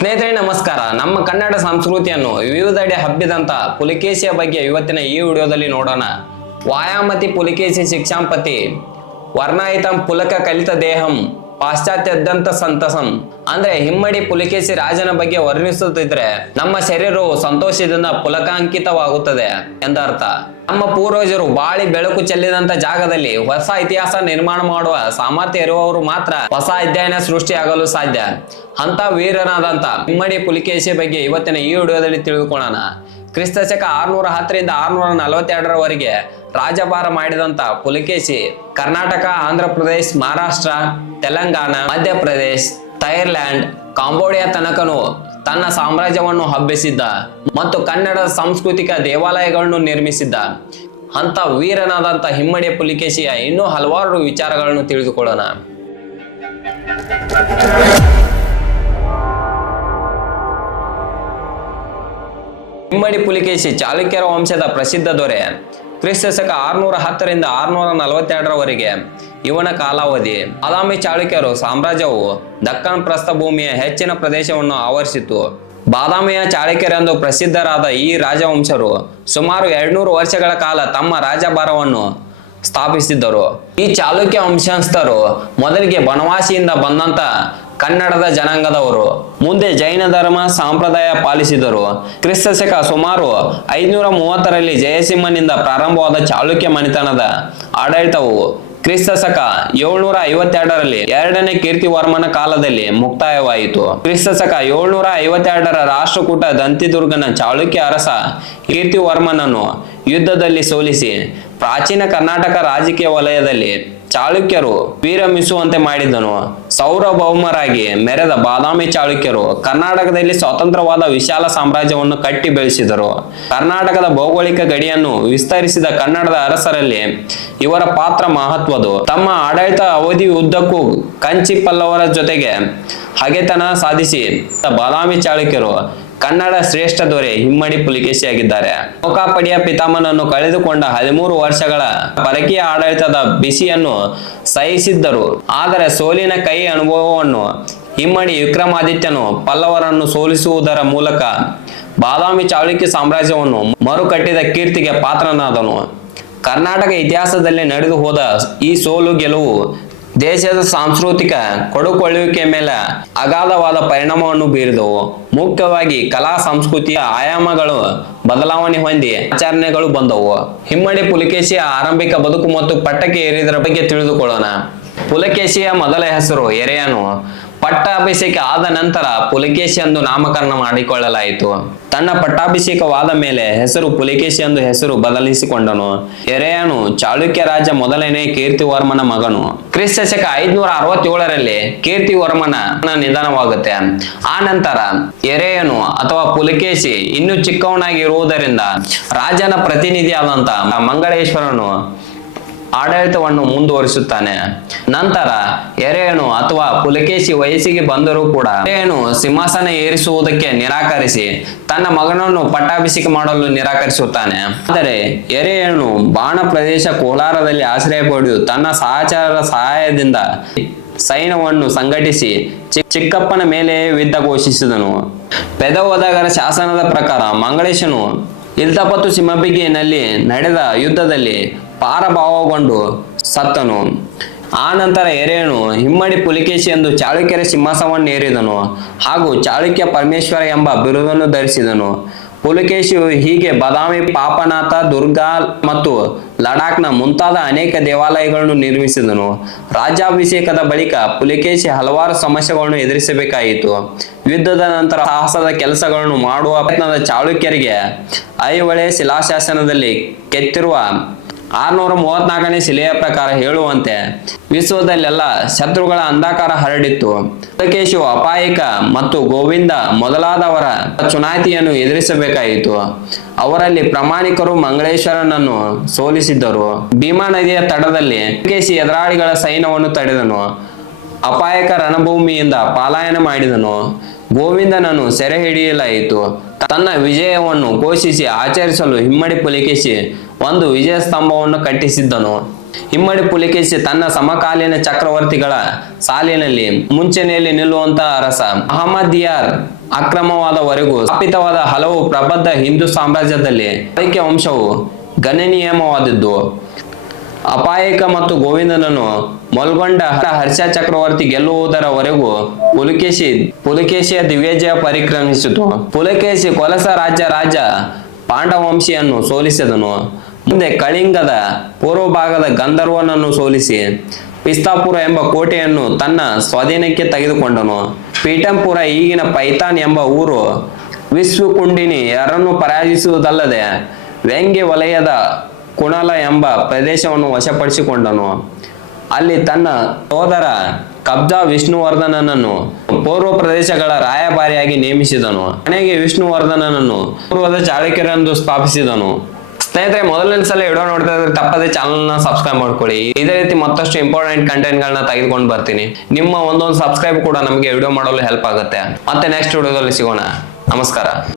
ಸ್ನೇಹಿತರೆ, ನಮಸ್ಕಾರ. ನಮ್ಮ ಕನ್ನಡ ಸಂಸ್ಕೃತಿಯನ್ನು ವಿವಿಧೆಡೆ ಹಬ್ಬಿದಂತ ಪುಲಿಕೇಶಿಯ ಬಗ್ಗೆ ಇವತ್ತಿನ ಈ ವಿಡಿಯೋದಲ್ಲಿ ನೋಡೋಣ. ವಾಯಾಮತಿ ಪುಲಿಕೇಶಿ ಶಿಕ್ಷಾಂಪತಿ ವರ್ಣಾಯಿತಂ ಪುಲಕ ಕಲಿತ ದೇಹಂ ಪಾಶ್ಚಾತ್ಯದಂತ ಸಂತಸಂ. ಅಂದ್ರೆ ಹಿಮ್ಮಡಿ ಪುಲಿಕೇಶಿ ರಾಜನ ಬಗ್ಗೆ ವರ್ಣಿಸುತ್ತಿದ್ರೆ ನಮ್ಮ ಶರೀರವು ಸಂತೋಷದಿಂದ ಪುಲಕಾಂಕಿತವಾಗುತ್ತದೆ ಎಂದರ್ಥ. ನಮ್ಮ ಪೂರ್ವಜರು ಬಾಳಿ ಬೆಳಕು ಚೆಲ್ಲಿದಂತ ಜಾಗದಲ್ಲಿ ಹೊಸ ಇತಿಹಾಸ ನಿರ್ಮಾಣ ಮಾಡುವ ಸಾಮರ್ಥ್ಯ ಇರುವವರು ಮಾತ್ರ ಹೊಸ ಅಧ್ಯಯನ ಸೃಷ್ಟಿಯಾಗಲು ಸಾಧ್ಯ. ಅಂತ ವೀರನಾದಂತ ಹಿಮ್ಮಡಿ ಪುಲಿಕೇಶಿ ಬಗ್ಗೆ ಇವತ್ತಿನ ಈ ವಿಡಿಯೋದಲ್ಲಿ ತಿಳಿದುಕೊಳ್ಳೋಣ ಕ್ರಿಸ್ತ ಶಕ ಆರ್ನೂರ ಹತ್ತರಿಂದ ಆರ್ನೂರ ನಲವತ್ತೆರಡರವರೆಗೆ ರಾಜಭಾರ ಮಾಡಿದಂತ ಪುಲಕೇಶಿ, ಕರ್ನಾಟಕ, ಆಂಧ್ರ ಪ್ರದೇಶ್, ಮಹಾರಾಷ್ಟ್ರ, ತೆಲಂಗಾಣ ಮಧ್ಯಪ್ರದೇಶ್ ಥೈರ್ಲ್ಯಾಂಡ್ ಕಾಂಬೋಡಿಯಾ ತನಕನು ತನ್ನ ಸಾಮ್ರಾಜ್ಯವನ್ನು ಹಬ್ಬಿಸಿದ್ದ ಮತ್ತು ಕನ್ನಡ ಸಾಂಸ್ಕೃತಿಕ ದೇವಾಲಯಗಳನ್ನು ನಿರ್ಮಿಸಿದ್ದ ಅಂತ ವೀರನಾದಂತ ಹಿಮ್ಮಡಿ ಪುಲಿಕೇಶಿಯ ಇನ್ನೂ ಹಲವಾರು ವಿಚಾರಗಳನ್ನು ತಿಳಿದುಕೊಳ್ಳೋಣ. ಹಿಮ್ಮಡಿ ಪುಲಿಕೇಶಿ ಚಾಲುಕ್ಯರ ವಂಶದ ಪ್ರಸಿದ್ಧ ದೊರೆ. ಕ್ರಿಸ್ತ ಶಕ ಆರ್ನೂರ ಹತ್ತರಿಂದ ಆರುನೂರ ನಲವತ್ತೆರಡರವರೆಗೆ ಇವನ ಕಾಲಾವಧಿ. ಬಾದಾಮಿ ಚಾಳುಕ್ಯರು ಸಾಮ್ರಾಜ್ಯವು ದಕ್ಕನ್ ಪ್ರಸ್ಥಭೂಮಿಯ ಹೆಚ್ಚಿನ ಪ್ರದೇಶವನ್ನು ಆವರಿಸಿತು. ಬಾದಾಮಿಯ ಚಾಳುಕ್ಯರೆಂದು ಪ್ರಸಿದ್ಧರಾದ ಈ ರಾಜವಂಶರು ಸುಮಾರು ಎರಡ್ನೂರು ವರ್ಷಗಳ ಕಾಲ ತಮ್ಮ ರಾಜಭಾರವನ್ನು ಸ್ಥಾಪಿಸಿದ್ದರು. ಈ ಚಾಲುಕ್ಯ ವಂಶಸ್ಥರು ಮೊದಲಿಗೆ ಬನವಾಸಿಯಿಂದ ಬಂದಂತ ಕನ್ನಡದ ಜನಾಂಗದವರು. ಮುಂದೆ ಜೈನ ಧರ್ಮ ಸಂಪ್ರದಾಯ ಪಾಲಿಸಿದರು. ಕ್ರಿಸ್ತ ಶಕ ಸುಮಾರು ಐದುನೂರ ಮೂವತ್ತರಲ್ಲಿ ಜಯಸಿಂಹನಿಂದ ಪ್ರಾರಂಭವಾದ ಚಾಲುಕ್ಯ ಮನೆತನದ ಆಡಳಿತವು ಕ್ರಿಸ್ತ ಶಕ ಏಳ್ನೂರ ಐವತ್ತೆರಡರಲ್ಲಿ ಎರಡನೇ ಕೀರ್ತಿವರ್ಮನ ಕಾಲದಲ್ಲಿ ಮುಕ್ತಾಯವಾಯಿತು. ಕ್ರಿಸ್ತ ಶಕ ಏಳ್ನೂರ ಐವತ್ತೆರಡರ ರಾಷ್ಟ್ರಕೂಟ ದಂತಿದುರ್ಗನ ಚಾಳುಕ್ಯ ಅರಸ ಕೀರ್ತಿವರ್ಮನನ್ನು ಯುದ್ಧದಲ್ಲಿ ಸೋಲಿಸಿ ಪ್ರಾಚೀನ ಕರ್ನಾಟಕ ರಾಜಕೀಯ ವಲಯದಲ್ಲಿ ಚಾಳುಕ್ಯರು ವೀರಮಿಸುವಂತೆ ಮಾಡಿದನು ಸಾರ್ವಭೌಮರಾಗಿ ಮೆರೆದ ಬಾದಾಮಿ ಚಾಳುಕ್ಯರು ಕರ್ನಾಟಕದಲ್ಲಿ ಸ್ವತಂತ್ರವಾದ ವಿಶಾಲ ಸಾಮ್ರಾಜ್ಯವನ್ನು ಕಟ್ಟಿ ಬೆಳೆಸಿದರು. ಕರ್ನಾಟಕದ ಭೌಗೋಳಿಕ ಗಡಿಯನ್ನು ವಿಸ್ತರಿಸಿದ ಕನ್ನಡದ ಅರಸರಲ್ಲಿ ಇವರ ಪಾತ್ರ ಮಹತ್ವದು ತಮ್ಮ ಆಡಳಿತ ಅವಧಿ ಉದ್ದಕ್ಕೂ ಕಂಚಿ ಪಲ್ಲವರ ಜೊತೆಗೆ ಹಗೆತನ ಸಾಧಿಸಿ, ಬಾದಾಮಿ ಚಾಳುಕ್ಯರು ಕನ್ನಡ ಶ್ರೇಷ್ಠ ದೊರೆ ಹಿಮ್ಮಡಿ ಪುಲಿಕೇಶಿಯಾಗಿದ್ದಾರೆ ನೌಕಾಪಡೆಯ ಪಿತಾಮನನ್ನು ಕಳೆದುಕೊಂಡ ಹದಿಮೂರು ವರ್ಷಗಳ ಪರಕೀಯ ಆಡಳಿತದ ಬಿಸಿಯನ್ನು ಸಹಿಸಿದ್ದರು. ಆದರೆ ಸೋಲಿನ ಕೈ ಅನುಭವವನ್ನು ಹಿಮ್ಮಡಿ ವಿಕ್ರಮಾದಿತ್ಯನು ಪಲ್ಲವರನ್ನು ಸೋಲಿಸುವುದರ ಮೂಲಕ ಬಾದಾಮಿ ಚಾಳುಕ್ಯ ಸಾಮ್ರಾಜ್ಯವನ್ನು ಮರುಕಟ್ಟಿದ ಕೀರ್ತಿಗೆ ಪಾತ್ರನಾದನು. ಕರ್ನಾಟಕ ಇತಿಹಾಸದಲ್ಲಿ ನಡೆದು ಹೋದ ಈ ಸೋಲು ಗೆಲುವು ದೇಶದ ಸಾಂಸ್ಕೃತಿಕ ಕೊಡುಕೊಳ್ಳುವಿಕೆ ಮೇಲೆ ಅಗಾಧವಾದ ಪರಿಣಾಮವನ್ನು ಬೀರಿದವು. ಮುಖ್ಯವಾಗಿ ಕಲಾ, ಸಂಸ್ಕೃತಿಯ ಆಯಾಮಗಳು ಬದಲಾವಣೆ ಹೊಂದಿ ಆಚರಣೆಗಳು ಬಂದವು. ಹಿಮ್ಮಡಿ ಪುಲಿಕೇಶಿಯ ಆರಂಭಿಕ ಬದುಕು ಮತ್ತು ಪಟ್ಟಕ್ಕೆ ಏರಿದರ ಬಗ್ಗೆ ತಿಳಿದುಕೊಳ್ಳೋಣ. ಪುಲಕೇಶಿಯ ಮೊದಲ ಹೆಸರು ಎರೆಯನು. ಪಟ್ಟಾಭಿಷೇಕ ಆದ ನಂತರ ಪುಲಿಕೇಶಿ ಎಂದು ನಾಮಕರಣ ಮಾಡಿಕೊಳ್ಳಲಾಯಿತು. ತನ್ನ ಪಟ್ಟಾಭಿಷೇಕವಾದ ಮೇಲೆ ಹೆಸರು ಪುಲಿಕೇಶಿ ಎಂದು ಹೆಸರು ಬದಲಿಸಿಕೊಂಡನು. ಎರೆಯನು ಚಾಳುಕ್ಯ ರಾಜ ಮೊದಲನೇ ಕೀರ್ತಿವರ್ಮನ ಮಗನು. ಕ್ರಿಸ್ತ ಶಕ ಐದ್ನೂರ ಅರವತ್ತೇಳರಲ್ಲಿ ಕೀರ್ತಿವರ್ಮನ ನಿಧನವಾಗುತ್ತೆ. ಆ ನಂತರ ಎರೆಯನು ಅಥವಾ ಪುಲಿಕೇಶಿ ಇನ್ನೂ ಚಿಕ್ಕವನಾಗಿರುವುದರಿಂದ ರಾಜನ ಪ್ರತಿನಿಧಿಯಾದಂತ ಮಂಗಳೇಶ್ವರನು ಆಡಳಿತವನ್ನು ಮುಂದುವರಿಸುತ್ತಾನೆ. ನಂತರ ಎರೆಯನು ಅಥವಾ ಪುಲಕೇಶಿ ವಯಸ್ಸಿಗೆ ಬಂದರೂ ಕೂಡ ಎರೆಯನು ಸಿಂಹಾಸನ ಏರಿಸುವುದಕ್ಕೆ ನಿರಾಕರಿಸಿ ತನ್ನ ಮಗನನ್ನು ಪಟ್ಟಾಭಿಷೇಕ ಮಾಡಲು ನಿರಾಕರಿಸುತ್ತಾನೆ. ಆದರೆ ಎರೆಯನು ಬಾಣ ಪ್ರದೇಶ ಕೋಲಾರದಲ್ಲಿ ಆಶ್ರಯ ಪಡೆದು ತನ್ನ ಸಹಚಾರರ ಸಹಾಯದಿಂದ ಸೈನ್ಯವನ್ನು ಸಂಘಟಿಸಿ ಚಿಕ್ಕಪ್ಪನ ಮೇಲೆ ಯುದ್ಧ ಘೋಷಿಸಿದನು. ಪೆದವದಗರ ಶಾಸನದ ಪ್ರಕಾರ ಮಂಗಳೇಶನು ಇಲ್ತಪತ್ತು ಸಿಂಹಬಿಗಿನಲ್ಲಿ ನಡೆದ ಯುದ್ಧದಲ್ಲಿ ಪಾರಭಾವಗೊಂಡು ಸತ್ತನು. ಆ ನಂತರ ಎರೆಯನು ಹಿಮ್ಮಡಿ ಪುಲಿಕೇಶಿ ಎಂದು ಚಾಳುಕ್ಯರ ಸಿಂಹಾಸವನ್ನು ಏರಿದನು ಹಾಗೂ ಚಾಳುಕ್ಯ ಪರಮೇಶ್ವರ ಎಂಬ ಬಿರುದನ್ನು ಧರಿಸಿದನು. ಪುಲಿಕೇಶಿಯು ಹೀಗೆ ಬಾದಾಮಿ ಪಾಪನಾಥ, ದುರ್ಗಾ ಮತ್ತು ಲಡಾಖ್ನ ಮುಂತಾದ ಅನೇಕ ದೇವಾಲಯಗಳನ್ನು ನಿರ್ಮಿಸಿದನು. ರಾಜ್ಯಾಭಿಷೇಕದ ಬಳಿಕ ಪುಲಿಕೇಶಿ ಹಲವಾರು ಸಮಸ್ಯೆಗಳನ್ನು ಎದುರಿಸಬೇಕಾಯಿತು. ಯುದ್ಧದ ನಂತರ ಸಾಹಸದ ಕೆಲಸಗಳನ್ನು ಮಾಡುವ ಪ್ರಯತ್ನದ ಚಾಳುಕ್ಯರಿಗೆ ಐಹೊಳೆ ಶಿಲಾಶಾಸನದಲ್ಲಿ ಕೆತ್ತಿರುವ ಆರ್ನೂರ ಮೂವತ್ನಾಲ್ಕನೇ ಶಿಲೆಯ ಪ್ರಕಾರ ಹೇಳುವಂತೆ ವಿಶ್ವದಲ್ಲೆಲ್ಲ ಶತ್ರುಗಳ ಅಂಧಕಾರ ಹರಡಿತ್ತು. ಪುಲಕೇಶು ಅಪಾಯಕ ಮತ್ತು ಗೋವಿಂದ ಮೊದಲಾದವರ ಚುನಾಯಿತಿಯನ್ನು ಎದುರಿಸಬೇಕಾಯಿತು. ಅವರಲ್ಲಿ ಪ್ರಾಮಾಣಿಕರು ಮಂಗಳೇಶ್ವರನನ್ನು ಸೋಲಿಸಿದ್ದರು. ಭೀಮಾ ನದಿಯ ತಡದಲ್ಲಿ ಪುಲಕೇಶಿ ಎದುರಾಳಿಗಳ ಸೈನ್ಯವನ್ನು ತಡೆದನು. ಅಪಾಯಕ ರಣಭೂಮಿಯಿಂದ ಪಲಾಯನ ಮಾಡಿದನು. ಗೋವಿಂದನನ್ನು ಸೆರೆ ಹಿಡಿಯಲಾಯಿತು. ತನ್ನ ವಿಜಯವನ್ನು ಘೋಷಿಸಿ ಆಚರಿಸಲು ಹಿಮ್ಮಡಿ ಪುಲಿಕೇಶಿ ಒಂದು ವಿಜಯ ಸ್ತಂಭವನ್ನು ಕಟ್ಟಿಸಿದ್ದನು. ಹಿಮ್ಮಡಿ ಪುಲಿಕೇಶಿ ತನ್ನ ಸಮಕಾಲೀನ ಚಕ್ರವರ್ತಿಗಳ ಸಾಲಿನಲ್ಲಿ ಮುಂಚೂಣಿಯಲ್ಲಿ ನಿಲ್ಲುವಂತ ಅರಸ ಅಹಮದಿಯಾರ್ ಅಕ್ರಮವಾದವರೆಗೂ ಸ್ಥಾಪಿತವಾದ ಹಲವು ಪ್ರಬದ್ಧ ಹಿಂದೂ ಸಾಮ್ರಾಜ್ಯದಲ್ಲಿ ವಂಶವು ಗಣನೀಯವಾದದ್ದು ಅಪಾಯಕ ಮತ್ತು ಗೋವಿಂದನನ್ನು ಮಲ್ಗೊಂಡ ಹರ್ಷ ಚಕ್ರವರ್ತಿ ಗೆಲ್ಲುವುದರವರೆಗೂ ಪುಲಕೇಶಿ, ಪುಲಕೇಶಿಯ ದಿವ್ಯಜಯ ಪರಿಕ್ರಮಿಸಿತು. ಪುಲಕೇಶಿ ಕೊಲಸ ರಾಜ್ಯ ರಾಜ ಪಾಂಡವಂಶಿಯನ್ನು ಸೋಲಿಸಿದನು. ಮುಂದೆ ಕಳಿಂಗದ ಪೂರ್ವ ಭಾಗದ ಗಂಧರ್ವನನ್ನು ಸೋಲಿಸಿ ಪಿಸ್ತಾಪುರ ಎಂಬ ಕೋಟೆಯನ್ನು ತನ್ನ ಸ್ವಾಧೀನಕ್ಕೆ ತೆಗೆದುಕೊಂಡನು. ಪೀಠಂಪುರ ಈಗಿನ ಪೈತಾನ್ ಎಂಬ ಊರು ವಿಶ್ವಕುಂಡಿನಿ ಯಾರನ್ನು ಪರಾಜಿಸುವುದಲ್ಲದೆ ವ್ಯಂಗ್ಯ ವಲಯದ ಕುಣಲ ಎಂಬ ಪ್ರದೇಶವನ್ನು ವಶಪಡಿಸಿಕೊಂಡನು. ಅಲ್ಲಿ ತನ್ನ ಸೋದರ ಕಬ್ಜಾ ವಿಷ್ಣುವರ್ಧನನನ್ನು ಪೂರ್ವ ಪ್ರದೇಶಗಳ ರಾಯಭಾರಿಯಾಗಿ ನೇಮಿಸಿದನು. ಕೊನೆಗೆ ವಿಷ್ಣುವರ್ಧನನನ್ನು ಪೂರ್ವದ ಚಾಳುಕ್ಯರೆಂದು ಸ್ಥಾಪಿಸಿದನು. ಸ್ನೇಹಿತರೆ, ಮೊದಲನೇ ಸಲ ವಿಡಿಯೋ ನೋಡ್ತಾ ಇದ್ರೆ ತಪ್ಪದೆ ಚಾನಲ್ನ ಸಬ್ಸ್ಕ್ರೈಬ್ ಮಾಡ್ಕೊಳ್ಳಿ. ಇದೇ ರೀತಿ ಮತ್ತಷ್ಟು ಇಂಪಾರ್ಟೆಂಟ್ ಕಂಟೆಂಟ್ ಗಳನ್ನ ತೆಗೆದುಕೊಂಡು ಬರ್ತೀನಿ. ನಿಮ್ಮ ಒಂದೊಂದು ಸಬ್ಸ್ಕ್ರೈಬ್ ಕೂಡ ನಮಗೆ ವಿಡಿಯೋ ಮಾಡಲು ಹೆಲ್ಪ್ ಆಗುತ್ತೆ. ಮತ್ತೆ ನೆಕ್ಸ್ಟ್ ವಿಡಿಯೋದಲ್ಲಿ ಸಿಗೋಣ. ನಮಸ್ಕಾರ.